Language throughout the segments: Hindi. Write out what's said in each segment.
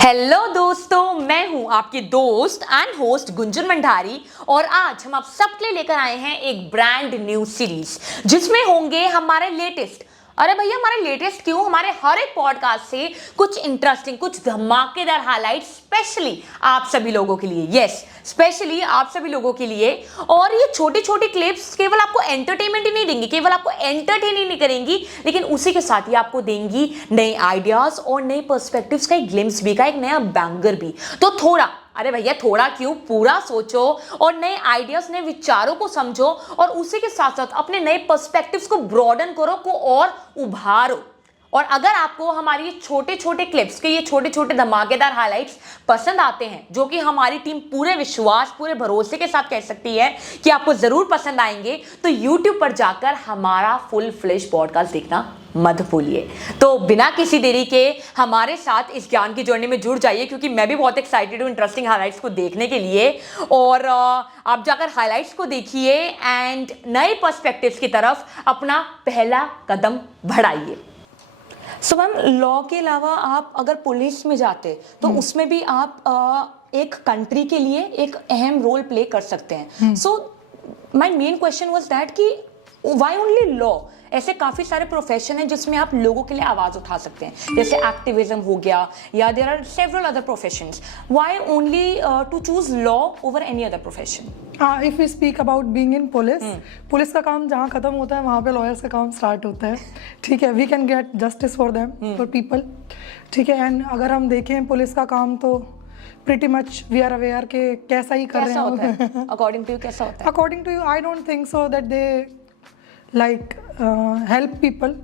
हेलो दोस्तों, मैं हूं आपकी दोस्त एंड होस्ट गुंजन मंडारी और आज हम आप सबके लिए लेकर आए हैं एक ब्रांड न्यू सीरीज जिसमें होंगे हमारे लेटेस्ट। अरे भैया, हमारे लेटेस्ट क्यों, हमारे हर एक पॉडकास्ट से कुछ इंटरेस्टिंग, कुछ धमाकेदार हाइलाइट स्पेशली आप सभी लोगों के लिए। यस, स्पेशली आप सभी लोगों के लिए। और ये छोटी छोटी क्लिप्स केवल आपको एंटरटेनमेंट ही नहीं देंगी, केवल आपको एंटरटेन ही नहीं करेंगी, लेकिन उसी के साथ ही आपको देंगी नए आइडियाज और नए पर्सपेक्टिव्स का एक ग्लिम्स भी, का एक नया बैंगर भी। तो थोड़ा, अरे भैया थोड़ा क्यों, पूरा सोचो और नए आइडियाज, नए विचारों को समझो और उसी के साथ साथ अपने नए पर्सपेक्टिव्स को ब्रॉडन करो, को और उभारो। और अगर आपको हमारी ये छोटे छोटे क्लिप्स के ये छोटे छोटे धमाकेदार हाइलाइट्स पसंद आते हैं, जो कि हमारी टीम पूरे विश्वास, पूरे भरोसे के साथ कह सकती है कि आपको जरूर पसंद आएंगे, तो YouTube पर जाकर हमारा फुल फ्लेश पॉडकास्ट देखना मत भूलिए। तो बिना किसी देरी के हमारे साथ इस ज्ञान की जर्नी में जुड़ जाइए, क्योंकि मैं भी बहुत एक्साइटेड हूँ इंटरेस्टिंग हाइलाइट्स को देखने के लिए। और आप जाकर हाइलाइट्स को देखिए एंड नए पर्सपेक्टिव्स की तरफ अपना पहला कदम बढ़ाइए। सो मैम, लॉ के अलावा आप अगर पुलिस में जाते तो उसमें भी आप एक कंट्री के लिए एक अहम रोल प्ले कर सकते हैं। So my main question was that कि व्हाई ओनली लॉ? ऐसे काफी सारे प्रोफेशन हैं जिसमें आप लोगों के लिए आवाज उठा सकते हैं, जैसे एक्टिविज्म हो गया, या there are several other professions. Why only to choose law over any other profession? If we speak about being in police, police का काम जहाँ खत्म होता है वहाँ पे लॉयर्स का काम स्टार्ट होता है। ठीक है, we can get justice for them, for people. ठीक है, एंड अगर हम देखें पुलिस का काम तो pretty much we are aware के कैसा ही कर रहे हैं। अकॉर्डिंग टू यू कैसा होता है? According to you I don't think so that they like help people.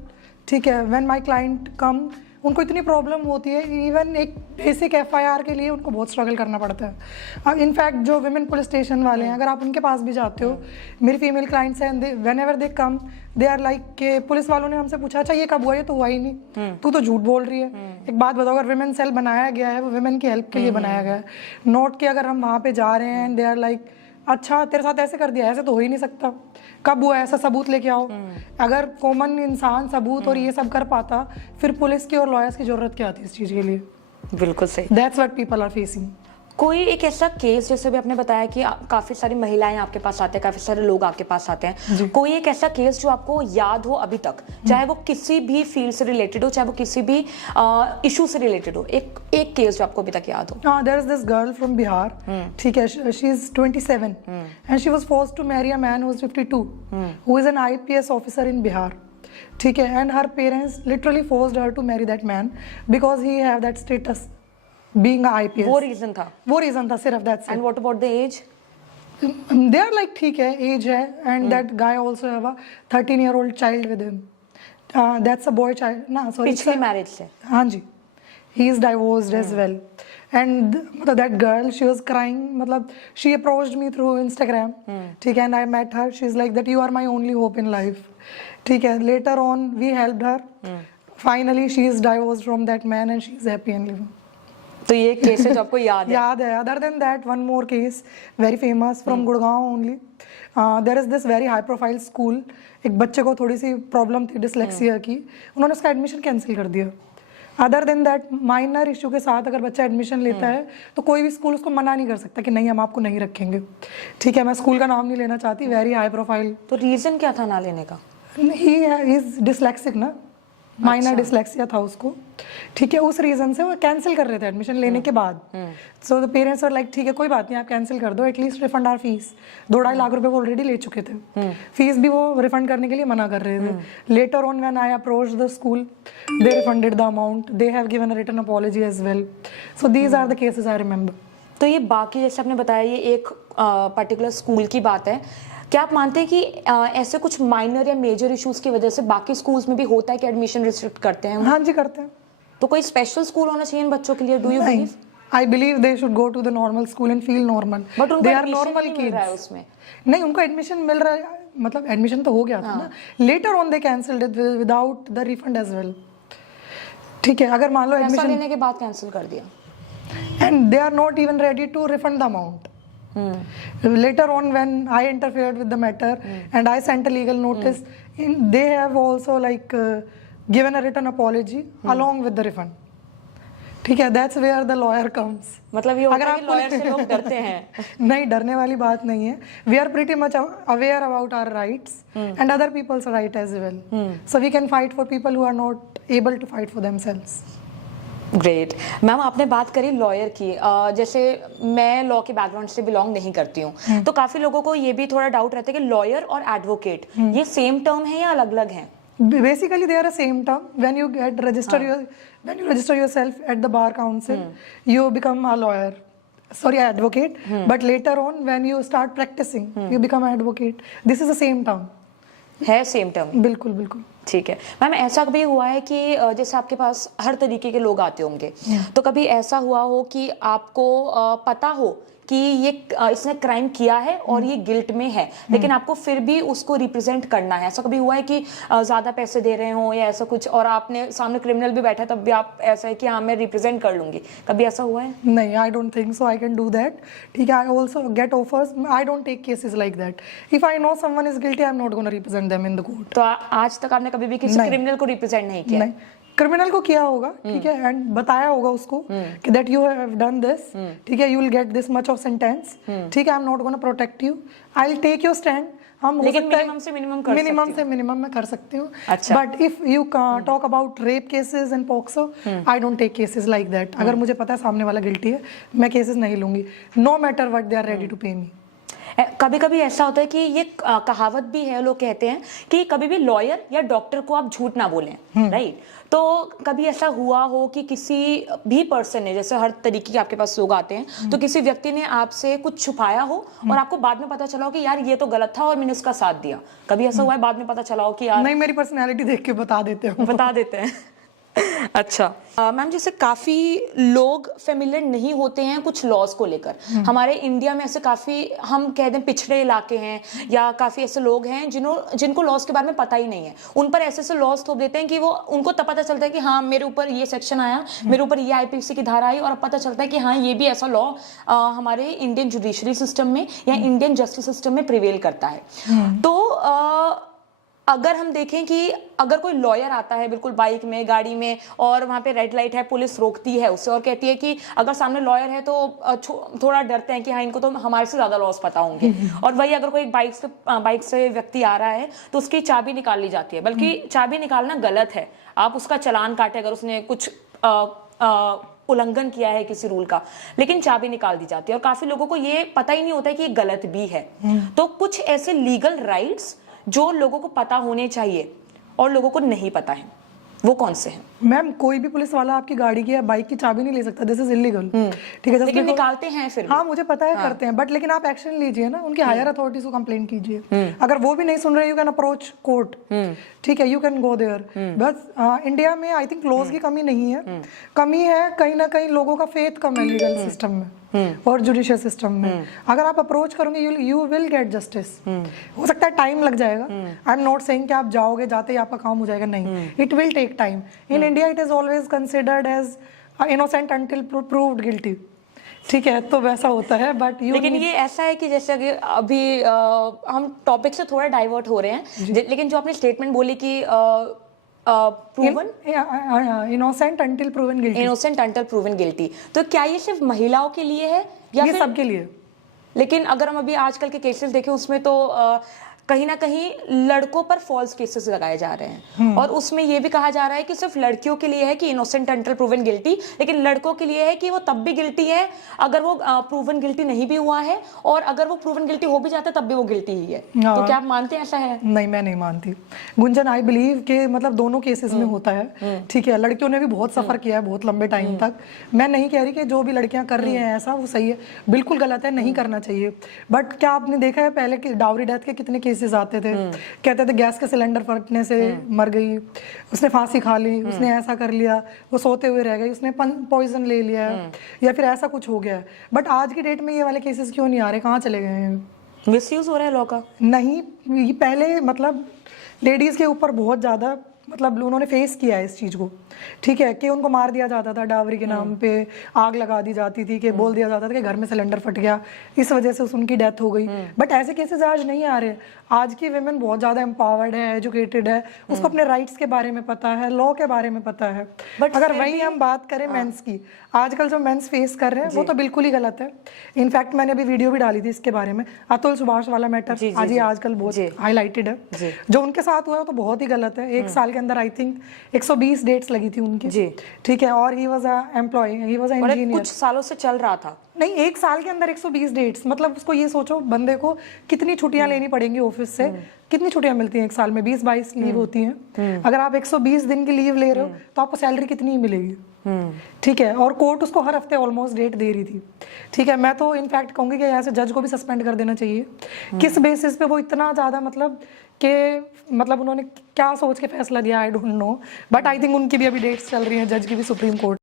ठीक है, व्हेन माय क्लाइंट कम, उनको इतनी प्रॉब्लम होती है, इवन एक बेसिक FIR के लिए उनको बहुत स्ट्रगल करना पड़ता है। इनफैक्ट जो विमेन पुलिस स्टेशन वाले हैं, अगर आप उनके पास भी जाते हो, मेरी फीमेल क्लाइंट्स हैं, whenever they come they are like के पुलिस वालों ने हमसे पूछा, अच्छा ये कब हुआ? ये तो हुआ ही नहीं, तू तो झूठ बोल रही है। एक बात बताओ, अगर विमेन सेल बनाया गया है वो विमेन की हेल्प के लिए बनाया गया है, नोट के अगर हम वहाँ पे जा रहे हैं, दे आर लाइक अच्छा तेरे साथ ऐसे कर दिया, ऐसे तो हो ही नहीं सकता, कब हुआ ऐसा, सबूत लेके आओ। अगर कॉमन इंसान सबूत और ये सब कर पाता, फिर पुलिस की और लॉयर्स की जरूरत क्या थी इस चीज के लिए? बिल्कुल सही। That's what people are facing. कोई एक ऐसा केस, जैसे भी आपने बताया कि काफी सारी महिलाएं आपके पास आते हैं, काफी सारे लोग आपके पास आते हैं, कोई एक ऐसा केस जो आपको याद हो अभी तक, चाहे वो किसी भी फील्ड से रिलेटेड हो, चाहे वो किसी भी इशू से रिलेटेड हो, एक केस जो आपको अभी तक याद हो? There is this girl from Bihar. ठीक है, she is 27 and she was forced to marry a man who is 52 who is an IPS officer in Bihar. ठीक है, and her parents literally forced her to marry that man because he have that status being a IPS। वो रीजन था सिर्फ, that's it। And what about the age? They are like ठीक है, एज है, and that guy also have a 13-year-old child with him। That's a boy child ना, sorry, पिछली मैरिज से। हाँ जी, he is divorced as well। and मतलब that girl, she was crying, मतलब she approached me through Instagram। ठीक है, and I met her, she is like that you are my only hope in life। ठीक है, later on we helped her। finally she is divorced from that man and she is happy and living। तो ये केस है जो आपको याद है? याद है। Other than that one more case very famous from Gurgaon only. There is this very high profile school. एक बच्चे को थोड़ी सी प्रॉब्लम थी डिसलेक्सिया की, उन्होंने उसका एडमिशन कैंसिल कर दिया। Other than that minor issue के साथ अगर बच्चा एडमिशन लेता है तो कोई भी स्कूल उसको मना नहीं कर सकता कि नहीं हम आपको नहीं रखेंगे। ठीक है, मैं स्कूल का नाम नहीं लेना चाहती, वेरी हाई प्रोफाइल। तो रीजन क्या था ना लेने का? ही इज डिसलेक्सिक ना, माइनर डिसलेक्सिया था उसको। ठीक है, उस रीजन से वो कैंसिल कर रहे थे एडमिशन लेने के बाद। So the parents are like ठीक है कोई बात नहीं, आप कैंसिल कर दो, at least refund or fees. 2-2.5 lakh रुपए वो ऑलरेडी ले चुके थे, फीस भी वो रिफंड करने के लिए मना कर रहे थे। Later on when I approach the school, they refunded the amount, they have given a written apology as well. So these are the cases I remember. तो ये बाकी जैसे आपने बताया, ये एक पर्टिकुलर स्कूल की बात है, क्या आप मानते हैं कि ऐसे कुछ माइनर या मेजर इश्यूज की वजह से बाकी स्कूल्स में भी होता है कि एडमिशन रिस्ट्रिक्ट करते हैं? हाँ जी, करते हैं। तो कोई स्पेशल स्कूल होना चाहिए इन बच्चों के लिए? Do you believe? I believe they should go to the normal school and feel normal. But उनको दे आर एडमिशन नॉर्मल नहीं मिल रहा है किड्स। उसमें? नहीं, उनको एडमिशन मिल रहा है, मतलब एडमिशन तो हो गया था ना, later on they cancelled it without the refund as well. ठीक है, अगर मान लो एडमिशन लेने के बाद कैंसिल कर दिया and they are not even ready to refund the amount. Later on when I interfered with the matter and I sent a legal notice, they have also like given a written apology along with the refund। ठीक है, that's where the lawyer comes. मतलब ये होता अगर है कि आपको लॉयर से लोग डरते हैं। नहीं, डरने वाली बात नहीं है। We are pretty much aware about our rights and other people's right as well, so we can fight for people who are not able to fight for themselves. Great ma'am, आपने बात करी लॉयर की। जैसे मैं लॉ के बैकग्राउंड से बिलोंग नहीं करती हूँ, तो काफी लोगों को ये भी थोड़ा डाउट रहता है कि लॉयर और एडवोकेट ये सेम टर्म है या अलग अलग हैं? Basically, they are the same term. When you when you register yourself at the bar council, you become a lawyer. Sorry, advocate. But later on, when you start practicing, you become an advocate. This is the same term. है सेम टर्म? बिल्कुल बिल्कुल। ठीक है मैम, ऐसा कभी हुआ है कि जैसे आपके पास हर तरीके के लोग आते होंगे, तो कभी ऐसा हुआ हो कि आपको पता हो कि ये इसने क्राइम किया है और ये गिल्ट में है, लेकिन आपको फिर भी उसको रिप्रेजेंट करना है? ऐसा कभी हुआ है कि ज्यादा पैसे दे रहे हो या ऐसा कुछ, और आपने सामने क्रिमिनल भी बैठा है तब भी आप ऐसा है कि हाँ मैं रिप्रेजेंट कर लूंगी, कभी ऐसा हुआ है? नहीं, I don't think so I can do that. ठीक है, I also get offers, I don't take cases like that. If I know someone is guilty, I am not gonna represent them in the court. तो आज तक आपने कभी भी किसी क्रिमिनल को रिप्रेजेंट नहीं किया? नहीं, क्रिमिनल को किया होगा, ठीक है, एंड बताया होगा उसको कि that you have done this, ठीक है, you will get this much of sentence, ठीक है, I am not gonna protect you, I will take your stand. हम लेकिन मिनिमम से मिनिमम कर सकती हूँ। मिनिमम से मिनिमम मैं कर सकती हूँ। अच्छा। But if you talk about rape cases and POCSO, I don't take cases like that. अगर मुझे पता है सामने वाला गिल्टी है, मैं केसेस नहीं लूंगी, no matter what they are ready to pay me. कभी कभी ऐसा होता है कि ये कहावत भी है, लोग कहते हैं कि कभी भी लॉयर या डॉक्टर को आप झूठ ना बोलें, राइट? तो कभी ऐसा हुआ हो कि किसी भी पर्सन ने, जैसे हर तरीके के आपके पास लोग आते हैं, तो किसी व्यक्ति ने आपसे कुछ छुपाया हो और आपको बाद में पता चला हो कि यार ये तो गलत था और मैंने उसका साथ दिया, कभी ऐसा हुआ है बाद में पता चला हो कि यार? नहीं, मेरी पर्सनैलिटी देख के बता देते हो। बता देते हैं। अच्छा मैम, जैसे काफी लोग फेमिलियर नहीं होते हैं कुछ लॉज को लेकर। हमारे इंडिया में ऐसे काफी, हम कह दें पिछड़े इलाके हैं, या काफी ऐसे लोग हैं जिनको लॉज के बारे में पता ही नहीं है। उन पर ऐसे लॉज थोप देते हैं कि वो उनको तब पता चलता है कि हाँ मेरे ऊपर ये सेक्शन आया, मेरे ऊपर ये आईपीसी की धारा आई, और अब पता चलता है कि हाँ ये भी ऐसा लॉ हमारे इंडियन जुडिशरी सिस्टम में या इंडियन जस्टिस सिस्टम में प्रिवेल करता है। तो अगर हम देखें कि अगर कोई लॉयर आता है बिल्कुल बाइक में, गाड़ी में, और वहाँ पे रेड लाइट है, पुलिस रोकती है उससे और कहती है कि अगर सामने लॉयर है तो थोड़ा डरते हैं कि हाँ इनको तो हमारे से ज्यादा लॉस पता होंगे, और वही अगर कोई बाइक से व्यक्ति आ रहा है तो उसकी चाबी निकाल ली जाती है, बल्कि चाबी निकालना गलत है, आप उसका चालान काटे अगर उसने कुछ उल्लंघन किया है किसी रूल का, लेकिन चाबी निकाल दी जाती है, और काफी लोगों को ये पता ही नहीं होता है कि ये गलत भी है। तो कुछ ऐसे लीगल राइट्स जो लोगों को पता होने चाहिए और लोगों को नहीं पता है, वो कौन से हैं? मैम, कोई भी पुलिस वाला आपकी गाड़ी की या बाइक की चाबी नहीं ले सकता, दिस इज इलीगल, ठीक है। लेकिन निकालते हैं फिर भी। हाँ, मुझे पता है, करते हैं, बट लेकिन आप एक्शन लीजिए ना, उनकी हायर अथॉरिटीज को कंप्लेन कीजिए। अगर वो भी नहीं सुन रहे, यू कैन अप्रोच कोर्ट, ठीक है, यू कैन गो देयर। बस इंडिया में आई थिंक लॉज की कमी नहीं है, कमी है कहीं ना कहीं लोगों का फेथ कम है लीगल सिस्टम में और जुडिशियल सिस्टम में। अगर आप अप्रोच करोगे, यू विल गेट जस्टिस। हो सकता है टाइम लग जाएगा, आई एम नॉट सेइंग कि आप जाओगे, जाते ही आपका काम हो जाएगा, नहीं, it will take time. In India it is always considered as innocent until proved guilty, ठीक है, तो वैसा होता है। बट लेकिन ये ऐसा है कि जैसे कि अभी हम टॉपिक से थोड़ा डाइवर्ट हो रहे हैं, लेकिन जो आपने स्टेटमेंट बोली कि proven innocent until proven guilty, innocent until proven guilty, तो क्या ये सिर्फ महिलाओं के लिए है या ये फिर सबके लिए? लेकिन अगर हम अभी आजकल के केसेस देखें उसमें तो कहीं ना कहीं लड़कों पर फॉल्स केसेस लगाए जा रहे हैं, और उसमें यह भी कहा जा रहा है कि सिर्फ लड़कियों के लिए है कि इनोसेंट अंटिल प्रूवन गिल्टी, लेकिन लड़कों के लिए है कि वो तब भी गिल्टी है अगर वो प्रूवन गिल्टी नहीं भी हुआ है, और अगर वो प्रूवन गिल्टी हो भी जाता है तब भी वो गिल्टी ही है। तो क्या आप मानते हैं ऐसा है? नहीं, मैं नहीं मानती गुंजन। आई बिलीव के मतलब दोनों केसेस में होता है, ठीक है, लड़कियों ने भी बहुत सफर किया है बहुत लंबे टाइम तक। मैं नहीं कह रही कि जो भी लड़कियां कर रही हैं ऐसा वो सही है, बिल्कुल गलत है, नहीं करना चाहिए। बट क्या आपने देखा है पहले कि डाउरी डेथ के कितने केसेस आते थे, कहते थे गैस के सिलेंडर फटने से मर गई, उसने फांसी खा ली, उसने ऐसा कर लिया, वो सोते हुए रह गई, उसने पॉइजन ले लिया, या फिर ऐसा कुछ हो गया। बट आज की डेट में ये वाले केसेस क्यों नहीं आ रहे, कहाँ चले गए हैं? मिसयूज हो रहा है लॉ का? नहीं, ये पहले मतलब लेडीज के ऊपर बहुत ज्यादा मतलब उन्होंने फेस किया है इस चीज़ को, ठीक है, कि उनको मार दिया जाता था डावरी के नाम पे, आग लगा दी जाती थी, कि बोल दिया जाता था कि घर में सिलेंडर फट गया, इस वजह से उनकी डेथ हो गई। बट ऐसे केसेस आज नहीं आ रहे। आज की वेमेन बहुत ज़्यादा एम्पावर्ड है, एजुकेटेड है, उसको अपने राइट्स के बारे में पता है, लॉ के बारे में पता है। But अगर वही हम बात करें मेंस की, आजकल जो मेंस फेस कर रहे हैं वो तो बिल्कुल ही गलत है। इनफैक्ट मैंने अभी वीडियो भी डाली थी इसके बारे में, अतुल सुभाष वाला मैटर आज ही आजकल बहुत हाईलाइटेड है। जो उनके साथ हुआ है तो बहुत ही गलत है। 1 साल के अंदर आई थिंक 120 डेट्स लगी थी उनकी, ठीक है, और he was a employ, he was a engineer. कुछ सालों से चल रहा था। नहीं, 1 साल के अंदर 120 डेट्स, मतलब उसको ये सोचो बंदे को कितनी छुट्टियां लेनी पड़ेंगी ऑफिस से, कितनी छुट्टियां मिलती हैं 1 साल में, 20-22 लीव होती हैं। अगर आप 120 दिन की लीव ले रहे हो तो आपको सैलरी कितनी ही मिलेगी, ठीक है, और कोर्ट उसको हर हफ्ते ऑलमोस्ट डेट दे रही थी, ठीक है। मैं तो इनफैक्ट कहूँगी कि ऐसे जज को भी सस्पेंड कर देना चाहिए। किस बेसिस पे वो इतना ज़्यादा मतलब कि मतलब उन्होंने क्या सोच के फैसला दिया, I don't know, but I think उनकी भी अभी डेट्स चल रही हैं, जज की भी सुप्रीम कोर्ट।